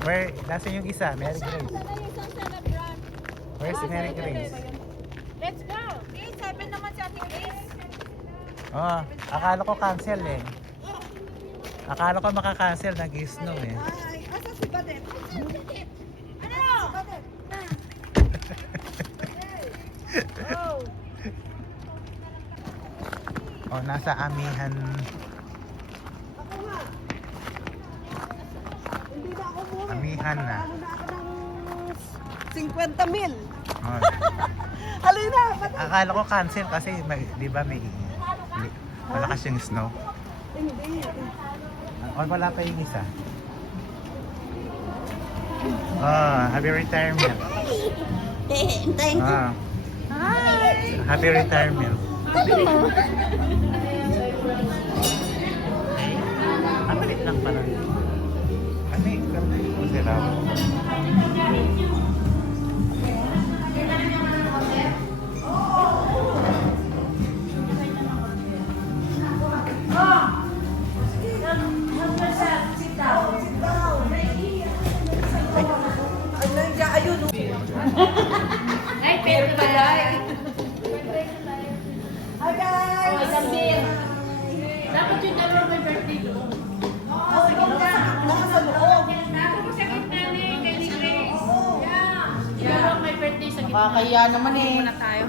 Where, nasa yung isa? Mary Grace. Sana yung isang celebrant. Where's si Mary Grace? Let's go! Grade 7 naman si Ate Grace. Oh, akala ko cancel eh. Akala ko maka-cancel, nag-snow eh. Ay, asa si Badet? Ano? Badet. Oh! Oh, nasa amihan. Ako nga. Hindi na ako umuwi. Amihan na. Ano na ako ng 50 mil. Oh. Halina, Badet. Akala ko cancel kasi di ba may malakas yung snow. Hindi. O wala pa yung isa. Oh, happy retirement. Thank Ah, Hi. happy retirement. Ah, malit lang pala. Ano eh, masiraw. Ayun. Ay, pero pala. Hi guys. Dapat yung dalawa may birthday doon. Oh, naka sa loob. Dapat ko sa gitna ni Kay Grace. Yeah. Dalawa may birthday sa gitna. Nakakaya naman eh. Muna tayo.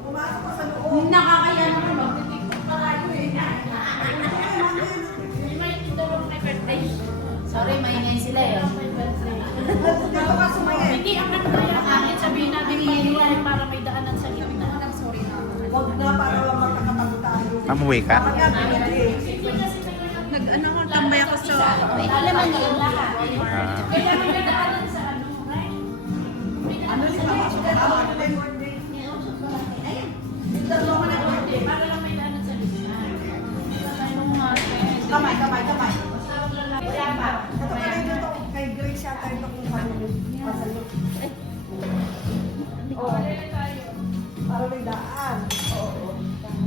Pumasok ka sa loob. Nakakaya naman magtitiktok pa tayo eh. May dalawa may birthday. Sorry, maingay sila eh. Dito ka sumaya. Hindi angat na yung hangin. Sabihin natin pag-iwan para may daanan sa gitna. Sorry na. Huwag na para lang magkakatago tayo. Mamuwi ka? Kaya pinili. Nag-ano ko, tambay ako sa... Alam mo yun lahat. Ah, Kaya may daanan sa ano, right? Ano din papasok ka? Ano din? Dito mo na birthday. Para lang may daanan sa gitna. Kamay, kamay, kamay. Ito ka rin dito. Kay Grace yata ito kung pasalot. Oo. Para may daan. Oo.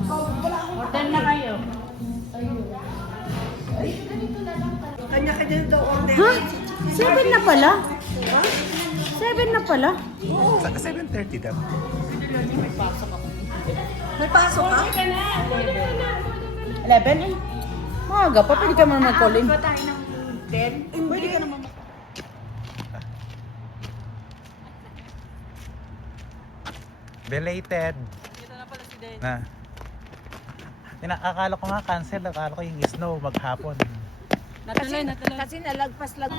Oh, wala akong Order na kayo. kanya-kanya dito order. Ha? 7 na pala? 7 na pala? 7:30 daw. May pasok ka? 11? Maaga pa, pwede ka naman mag-call-in. Ba tayo ng 10? Pwede ka naman. Belated. Dito na pala si Den. Na. Akala ko nga cancel, akala ko yung snow maghapon. Natuloy. Kasi nalagpas lang.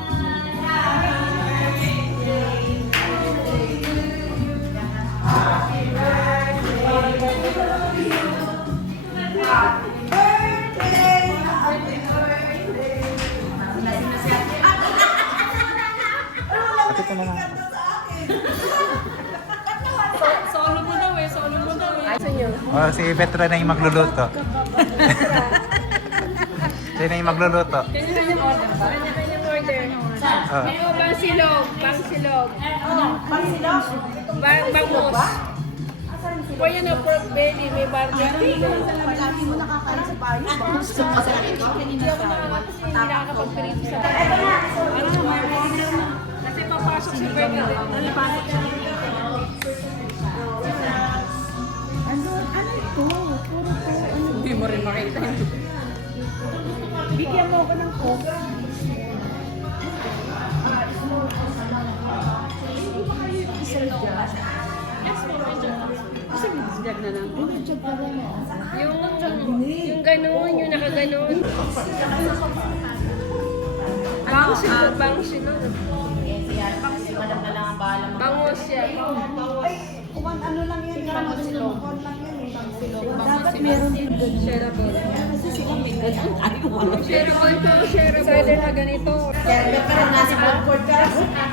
At ito na lang. Solo mo daw eh, solo mo daw eh. Oh, si Petra na yung magluluto. Siya na yung magluluto. Kanya-kanyang order ba? Kanya-kanyang order. Oh. Ano, bangsilog, bangsilog. Pangsilog? Bangus. O yan ang pork belly, may barbecue. Lagi mo nakakain sa bahay. Gusto mo sa akin. Hindi ako nakakapag-pirito sa bahay. Ano naman, kasi papasok si Bernie. Ano pa? Hindi mo rin makita. Bigyan mo ako ng coke. Sigag na lang. Yung ganun, yung nakaganon. Bangsilog, bangsilog. Madam na lang ang bahala mo. Bangus yan. Ay, ano lang yan. Pangsilog. One lang yan. Pangsilog. Dapat meron din doon. Shareable. Kasi sila may ganun. Shareable po, shareable. Pwede na ganito. Kaya ka rin nasa Concord ka.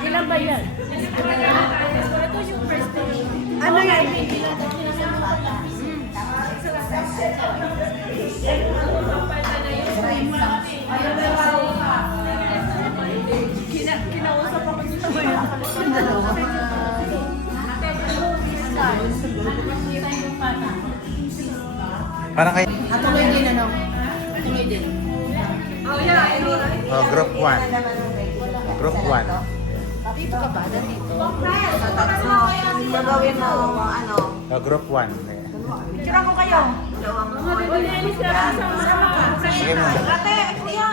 Ilan ba yan? Ito yung first day. Ano yan? Kinausap ako dito. Parang kayo. Tuloy din ano? Tuloy din. Oh, yeah, I know, right? Oh, group 1. Group 1. Dito ka ba? Nandito? Gagawin mo, ano. Group 1. Picture ko kayo. Sige mo. Ate, kuya.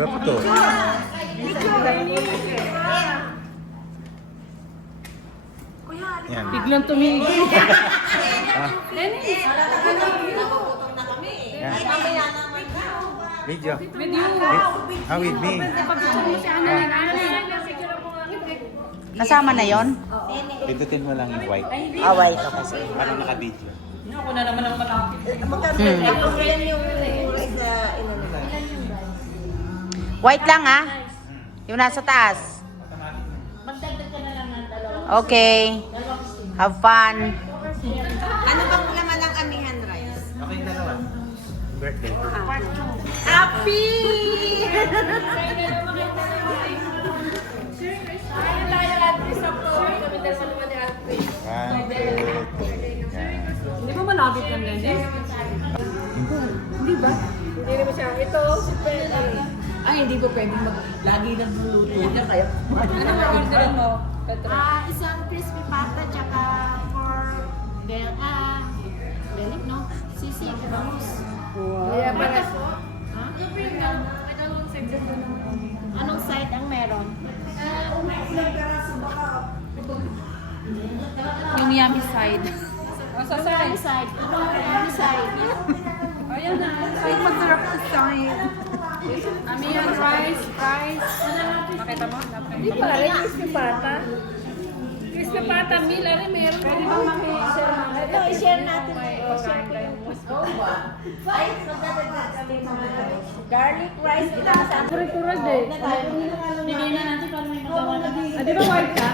Group 2. Yan. Biglang tumigil. Ah, Dennis! yan. Video. Video. With me. Pag-picture mo si Annalyn. Annalyn! Kasama na yon? Pindutin mo lang yung white. Ah, white. Okay. Para naka-video. Ako na naman ang malapit. White lang ah. Yung nasa taas. Okay. Have fun. Ano bang laman ng amihan rice? Okay, dalawa. Birthday. Happy! One, two, three. Yan. Hindi ba malapit lang, Dennis? Hindi ba? Hindi naman siya. Ito, super. Ay, hindi ba pwedeng lagi nagluluto niya kaya? Ano ba orderan mo, Petra? Isang crispy pata tsaka belik, no? Sisig, bangus. Kaya pala. Anong side ang meron? Yung yummy side. O, sa side. Side. Yummy side. Ayan na. Ay, masarap sa side. Kami yung rice. Nakita mo? Hindi pa rin. Crispy pata. Crispy pata. Mila rin meron. Pwede ba maki-share mo? Ito, i-share natin. I-share ko yung Garlic rice. Ito sa kurad eh. Bigay na natin para may magawa na. Di ba white ka?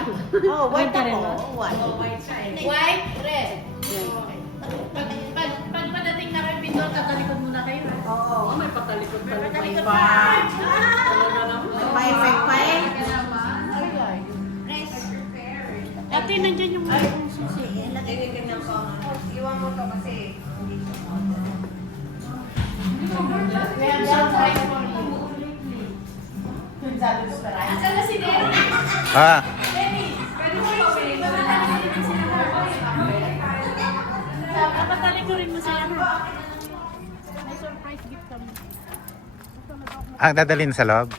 Oh, white ako. White. White, red. Pag padating na rin pinto, tatalikod muna kayo. Oo. May patalikod pa rin. May pa-effect pa eh. Ate, nandyan yung susi. Tinitingnan ko. Iwan mo to kasi. Asan na si Derek? Ah, Patalikurin mo siya. May surprise gift kami. ang dadalhin sa loob.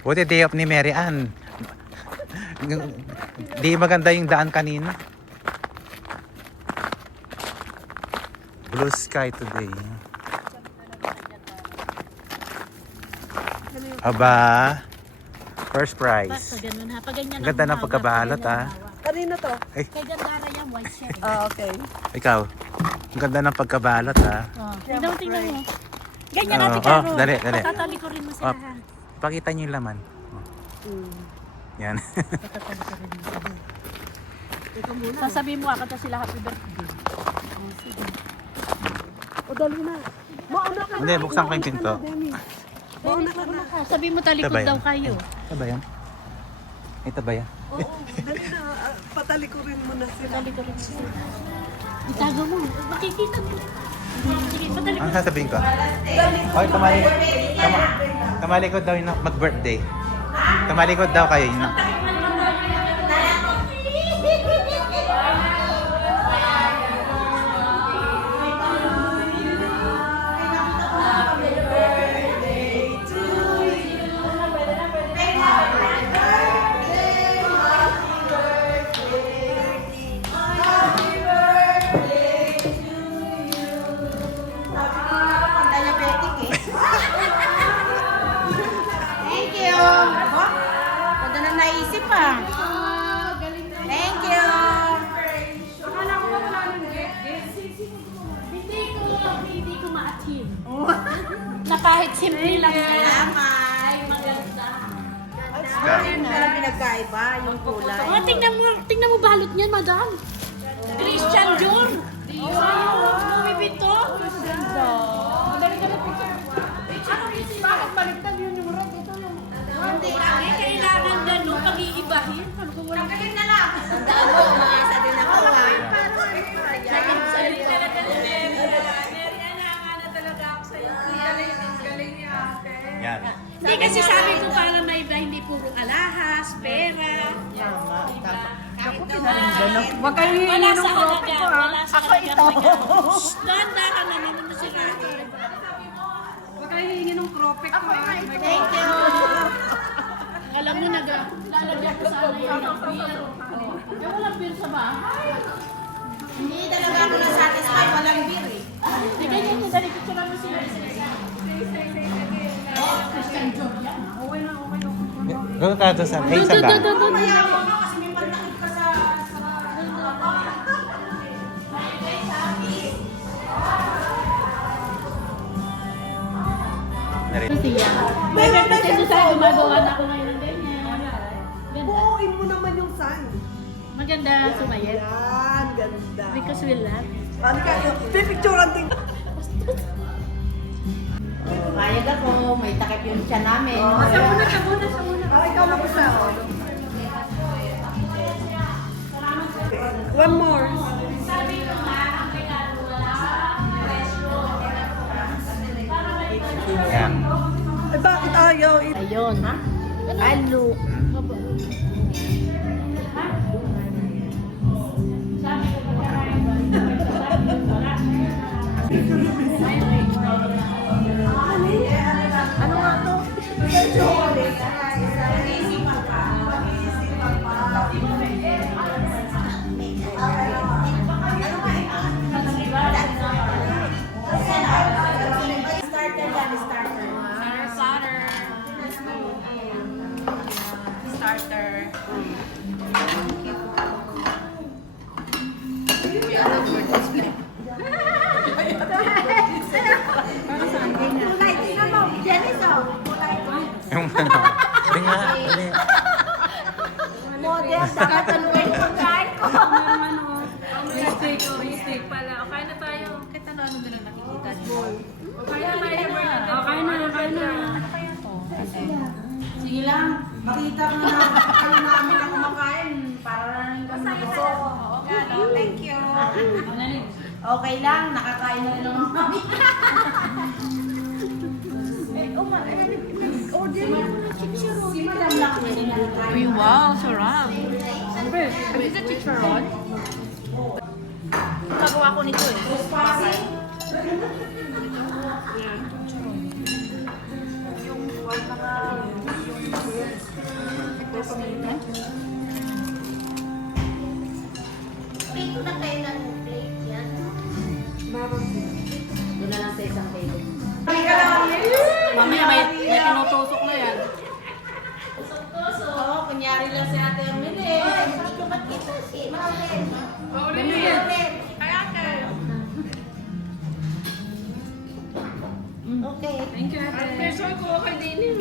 Buti day off ni Mary Ann. Di maganda yung daan kanina. Blue sky today. Aba, first prize. Pag ganun ha, pag ganyan Ang ganda ng pagkabalot ah. Kanino to? Ay, Kay Gandara yan, white shirt. Ah, okay. ikaw. Ang ganda ng pagkabalot ah. Tingnan mo. Ganyan Oo, natin karo. dali, dali. Patatalikurin mo Oh, sila ha. pakita niyo yung laman. Yan. Sasabihin mo ako sila happy birthday. O, dali na. Mauna ka. Hindi, buksan ko yung pinto. Mauna ka na. Sabihin mo talikod Ito ba yan? daw kayo. Ito ba yan? Ito ba yan? Oo, dali na. Patalikurin mo na sila. Talikurin mo sila. Itago mo. Makikita mo. Sige, patalikod. Ano sasabihin ko? Oy, tamalikod daw yung mag-birthday. Tamalikod daw kayo yun. Diabetic eh. Thank you. Pwede na naisip ah. Thank you. Hindi ko ma-achieve. Na kahit simple lang yan. Ay, maganda. Ano pinagkaiba? Yung kulay. Oh, tingnan mo balot niyan, madam. Christian Dior. Louis Vuitton. Bakit baliktad yun yung red? Ito yung... Hindi, kailangan ganun pag-iibahin. Tandaan mo, umaasa din ako ha. kasi sabi ko para may iba, hindi puro alahas, pera. Ako pinaringgan ako. Huwag kayo Wala hihingi sa ng prope halaga. ko ha. Wala sa halaga. Danda ka na nito mo si Rati. Huwag kayo hihingi ng prope ko ha. Thank you. Alam mo, lalagyan ko sana yun ng beer. Eh, walang beer sa bahay. Hindi talaga ako na-satisfy. Walang beer eh. Hindi ganyan niya. Dali, picture mo sila. Christian Dior yan. Doon ka doon sa sa bag. Kaya ako kasi may pantakip ka sa... Meron na siya sa gumagawa na ako ngayon ng ganyan. Ganda. Buuin mo naman yung sign. Maganda sumayet. Yan, ganda. Because we love. Ano kayo? Pipicturean din. Payag ako, may takip yung tiyan namin. Siya muna. Ikaw mag-isa. One more. Yan. Eh, bakit ayaw? Ayun. Alo. Ano nga to? Chocolate. Starter yan, starter. Starter. Kulay, tingnan mo. Janice, oh. Kulay. Yung ano. Hindi nga. Hindi. Model, dapat taluin ko kain ko. Mistake pala. Okay na tayo. Kahit ano doon lang nakikita niyo. Okay na tayo. Okay na. Sige lang. Makita ko na ano namin ang kumakain. Para lang kami busog. Okay, no? Thank you. Okay lang, nakakain na rin naman kami. Order niya ng chicharon. Si Madam lang tayo. Uy, wow, sarap. Is it chicharon? Pagawa ko nito eh. Prito na kayo ng plate yan. Doon na lang sa isang table. Mamaya may tinutusok na yan. Oo, kunyari lang si Ate Emily. Hindi ko makita si Marlene. Okay. Thank you, ate. Peso ko okay din yun.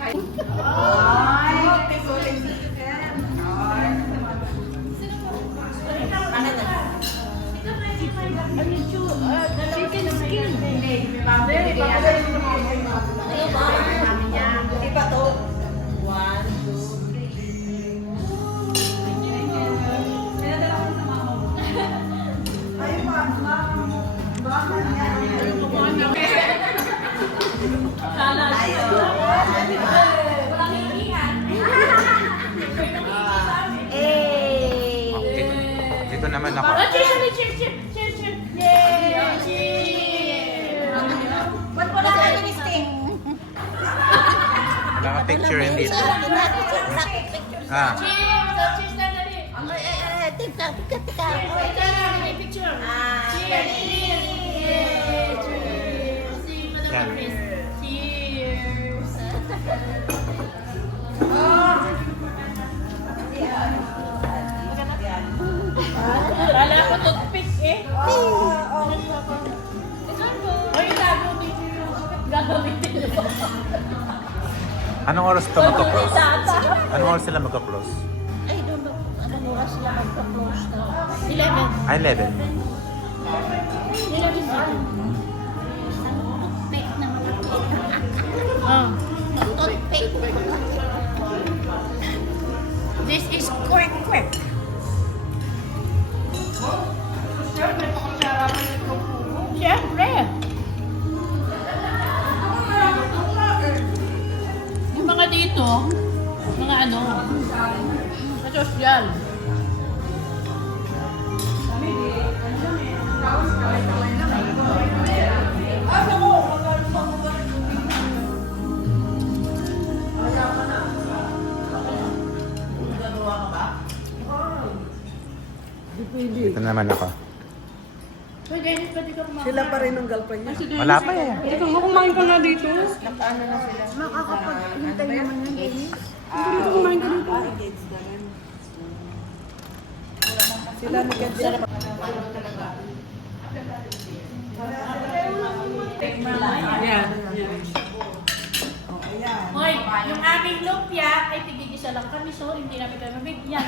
Ay, pesolin dito yan. Ano na? Chicken skin. Iba to. 1, 2, 3. Ay, Okay. Dito naman ako. Ba't mo na kayo ni Sting? Wala ka picture yun dito. Ah. Cheers na dali. Tika. Picture. Cheers. Si Madam Yan. Chris. Cheers. Kala ko toothpick eh. Ay, gagamitin mo. Anong oras ito mag-close? Anong oras sila mag-close? Ay, doon ba? Anong oras sila magpa-close na? 11. Ay, 11. Toothpick na malaki. Toothpick. This is quick. Siyempre. Hindi. Ito naman ako. Uy, Dennis, pwede ka kumain. Sila pa rin ang girlfriend niya. Wala pa eh. Ikaw nga kumain ka na dito. Makakapaghintay naman yan, Dennis. Dito kumain ka dito. Sila ni Kenzie. Yan. Hoy, yung aming lumpia ay tigigisa lang kami, so hindi namin kayo mabigyan.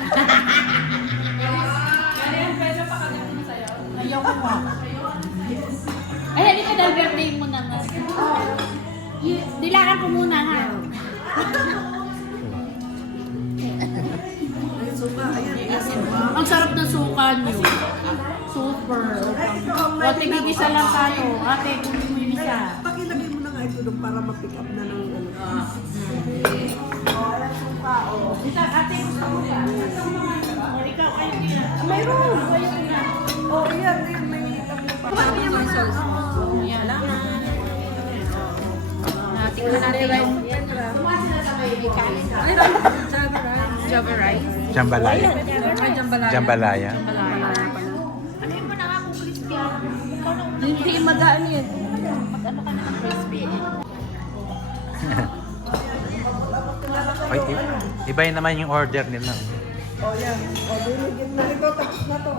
Ayaw ko nga. Ay, hindi ka dahil birthday mo na nga. Dilaan ko muna, ha? Ang sarap ng suka niyo. Super. O, tigigisa lang tayo. Ate, kunin mo yung isa. Pakilagay mo na nga ito doon para ma-pick up na ng ano. Isa, ate, gusto mo ba? O, ikaw, kayo din. Mayroon. Oh, yan. May Tingnan natin yung Java rice. Jambalaya. Jambalaya. Ano yung mo na nga kung crispy? Hindi magaan yan. Mag-ano ka na ng crispy? Ay, iba yun naman yung order nila. Oh, yan. Oh, binigyan na ito. Tapos na to.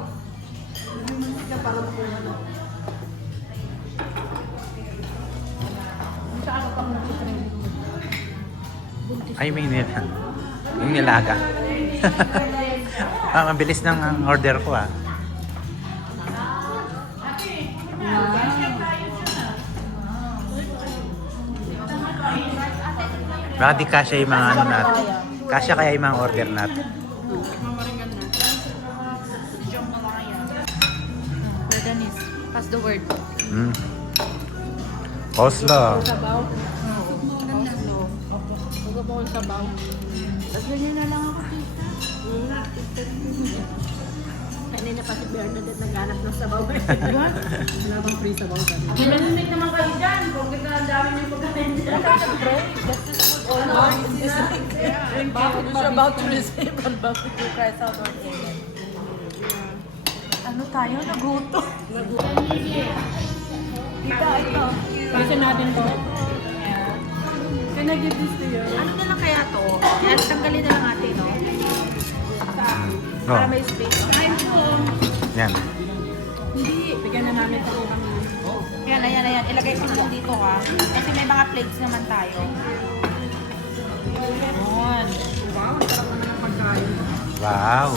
Binigyan na para po ano. Ay, may nila. Yung nilaga. Ang bilis ng order ko ah. Baka di kasya yung mga ano natin. Kasya kaya yung mga order natin. Dennis, pass the word. Mm. Oslo. Sabaw? Huwag mo yung sabaw. Tapos ganyan na lang ako, tita. Kanina pa si Bernadette naghanap ng sabaw. Wala bang free sabaw ka? Malamig naman kayo dyan. Kung kita ang dami niyo pagkain dyan. Bakit siya about to receive on barbecue fries out of Ano tayo? Naguto. Tita, ito. Kasi natin to. Can I give this to you? Ano na lang kaya to? Kaya tanggalin na lang natin, no? Oh, May space. Ay, po. yan. Hindi. Bigyan na namin ito kami. Yan. Ilagay ko na lang dito, ha? Kasi may mga plates naman tayo. Yun. Wow, ang sarap naman ng pagkain. Wow.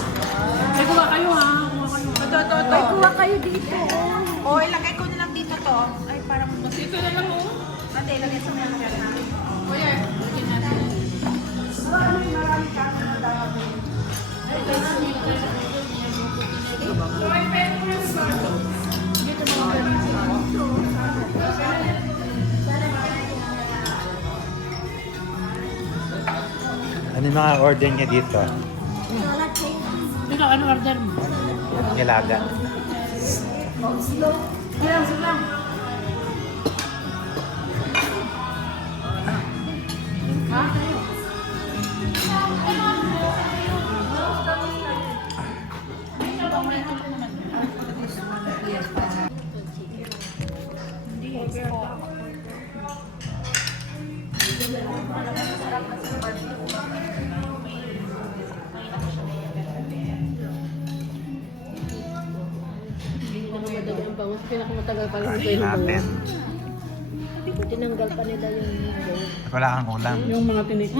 May kuha kayo ha. Kuha kayo. Ito. May kuha kayo dito, oh. Oh, ilagay ko na lang dito to. Ay, parang... Dito na lang oh. Ate, ilagay sa mga namin. Kuya, lagyan natin. Ano yung mga order niya dito? Ikaw, ano order mo? Nilaga. Silang. Pinakamatagal pa lang Kain natin. Tinanggal pa nila yung Wala kang ulam. Yung mga tinik.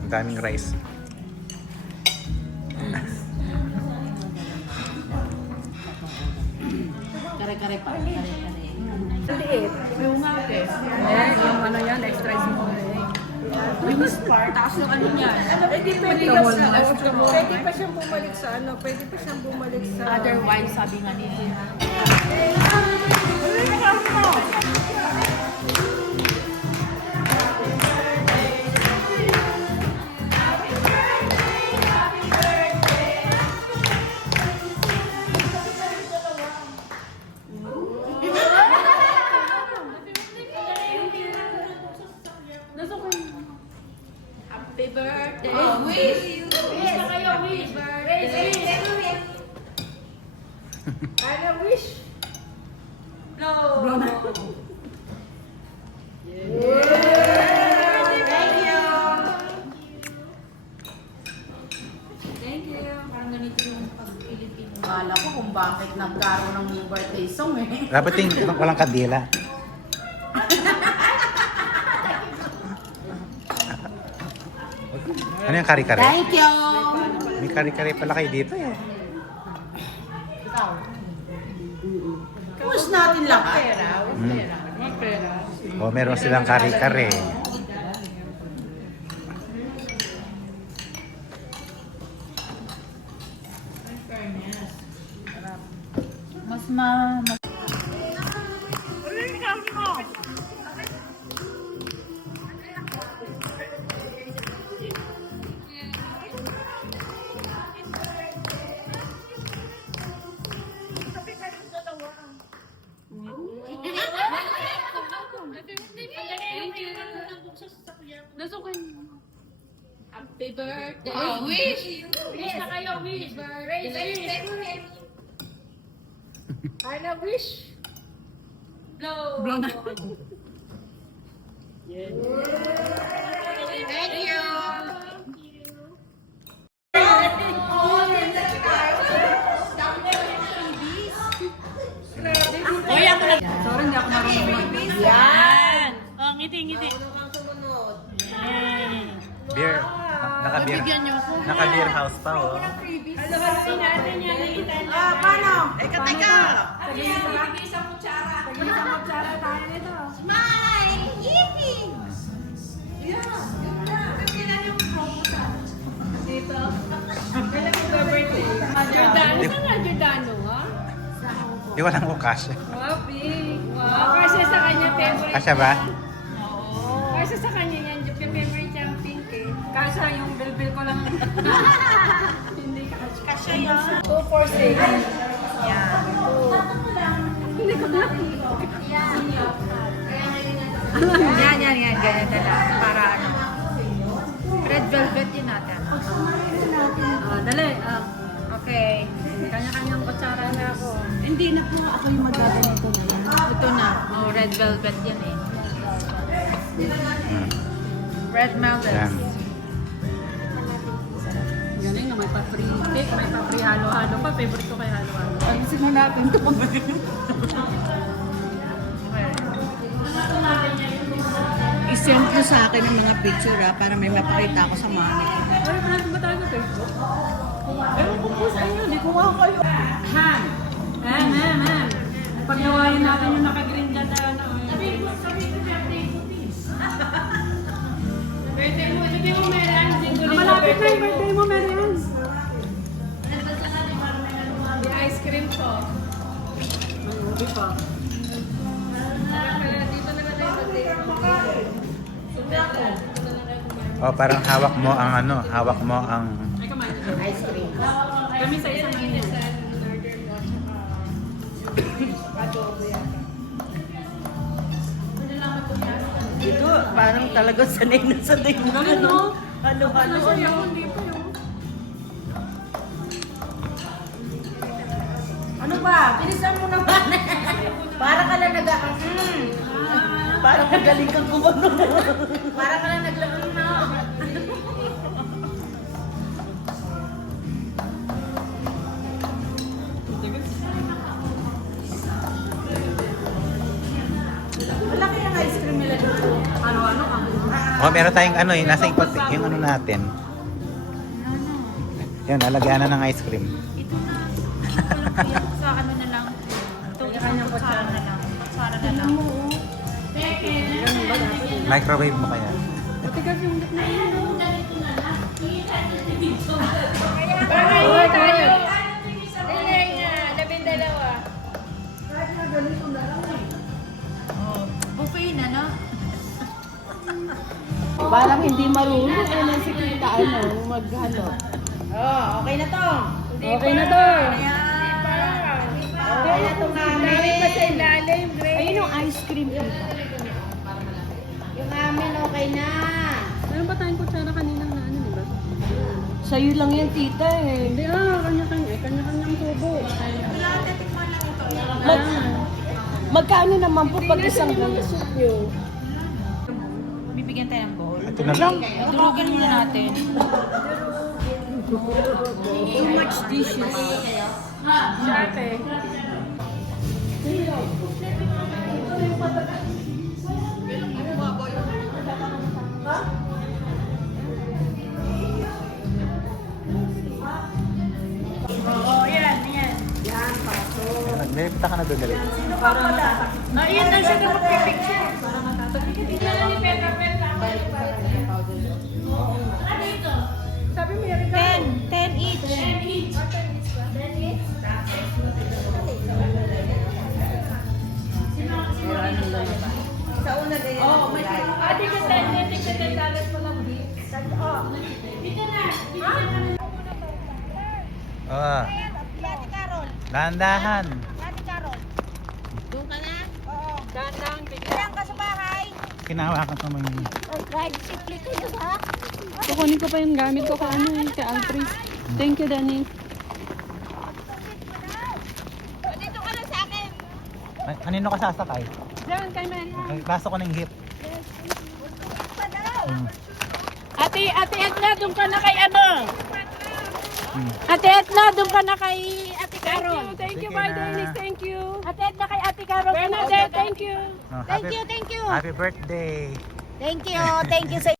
Ang daming rice. kare-kare pa. Liit. Yung nga eh. Yung ano yan, extra small eh. Wings part. Taas yung ano niyan. Pwede pa siyang bumalik sa ano, pwede pa siyang bumalik sa... Otherwise, sabi nga nila. Happy birthday. Wish! Wish na kayo, wish! Wish! Ana wish. Blow. Thank you. Thank you. Parang ganito yung pag-Pilipino. Akala ko kung bakit nagkaroon ng new birthday song eh. Dapat yung walang kadila. Ano yung kare-kare? Thank you. May kare-kare pala kayo dito eh. Push natin lahat. May pera. O meron silang kare-kare. Mas Happy birthday. Oh, wish. Wish na kayo, wish. Wish. Ana wish. Blow. Thank you. Uy, ako na. Sorry, hindi ako marunong mag-wish. Yan. Oh, ngiti. Beer. Naka-beer. Bigyan niyo ako. Naka-beer house pa oh. Halo-halo natin yan. Nakita niyo. Paano? Teka. Tagi isang kutsara. Tagi isang kutsara tayo nito. Smile! Yippee! Dito. Kailan yung birthday? Giordano. Saan nga Giordano, ha? Di walang ukas. Wow, big. Wow. Kasi sa kanya, favorite. Kasya ba? Oo. Kasi sa kanya yan, yung favorite niya ang pink eh. Kasi yung bilbil ko lang. Hindi kasya. Kasya yun. 246. Yan. Hindi ko na. Yan. Ganyan na lang. Para ano. Red velvet din natin. Dali. Okay. Kanya-kanyang kutsara na ako. Hindi na po ako yung magaganito na yan. Ito na. Oh, red velvet yan eh. Red velvet. Yan. Galing na may pa-free cake, may pa-free halo-halo pa. Favorite ko kay halo-halo. Pag-isip mo natin ito. I-send nyo sa akin ang mga picture para may mapakita ko sa mami. Ano ba natin ba tayo sa Facebook? Ewan ko po sa inyo, di ko nga kayo. Han! Han! Pag nawayan natin yung naka-green dyan na ano. Sabi ko birthday ko, please. Birthday mo, sabi mo meron. Malapit na yung birthday mo, meron. May ice cream po. May ubi pa. Dito na tayo sa birthday mo. Oh, parang hawak mo ang Ay, kumain ka. Ice cream. Kami sa isang ano. Ito, parang talaga sanay na Galing, no? Halo-halo. Hindi pa yun. Ano ba? Bilisan mo naman. Para ka lang Para magaling kang kumano. Para ka lang naglaro na. Malaki ang ice cream nila dito. Ano? Oh, meron tayong ano eh, nasa yung ano natin. Yan, nalagyan na ng ice cream. ito na. Sa ano na lang. Ito, Kanya-kanyang kutsara na lang. Kutsara na lang. Microwave mo kaya. Matigas yung na yun. Kaya tayo. Ingay nga, 12. Oh, buffet na, no? Parang hindi marunong eh nang si Kita maghalo. Oh, okay na to. Okay na to. Okay na to namin. Dami pa sa ilalim, Grace. Ayun yung ice cream kita. Yung amin okay na. Meron ba tayong kutsara kaninang na ano, di ba? Sa'yo lang yan, tita eh. Hindi kanya-kanya. Kanya-kanyang tubo. Wala, titikman lang ito. Magkano naman po pag isang gano'n? Bibigyan tayo ng bowl. Ito na lang. Durugin muna natin. Too much dishes. Nagpita ka na doon dali. Ayun na siya na magpipicture. Sabi mo yan, 10 each. ate ka $10 mo lang beef. Oh. Dahan-dahan. Dandang, Ilan ka sa bahay? Kinahawakan ko naman yun. Kukunin ko pa yung gamit ko kay kay Alfred. Thank you, Danny. Dito ka lang sa akin. Kanino ka sasakay? Diyan, kay Mel. Ay, baso ko ng hip. Ate Edna, doon ka na kay ano? Hmm. Ate Edna, doon ka na kay Ate Carol. Thank you, Sige Bye na. Dennis. Thank you. Ate Edna kay Ate Carol. Bernadette, thank you. Oh, Thank you, thank you. Happy birthday. Thank you sa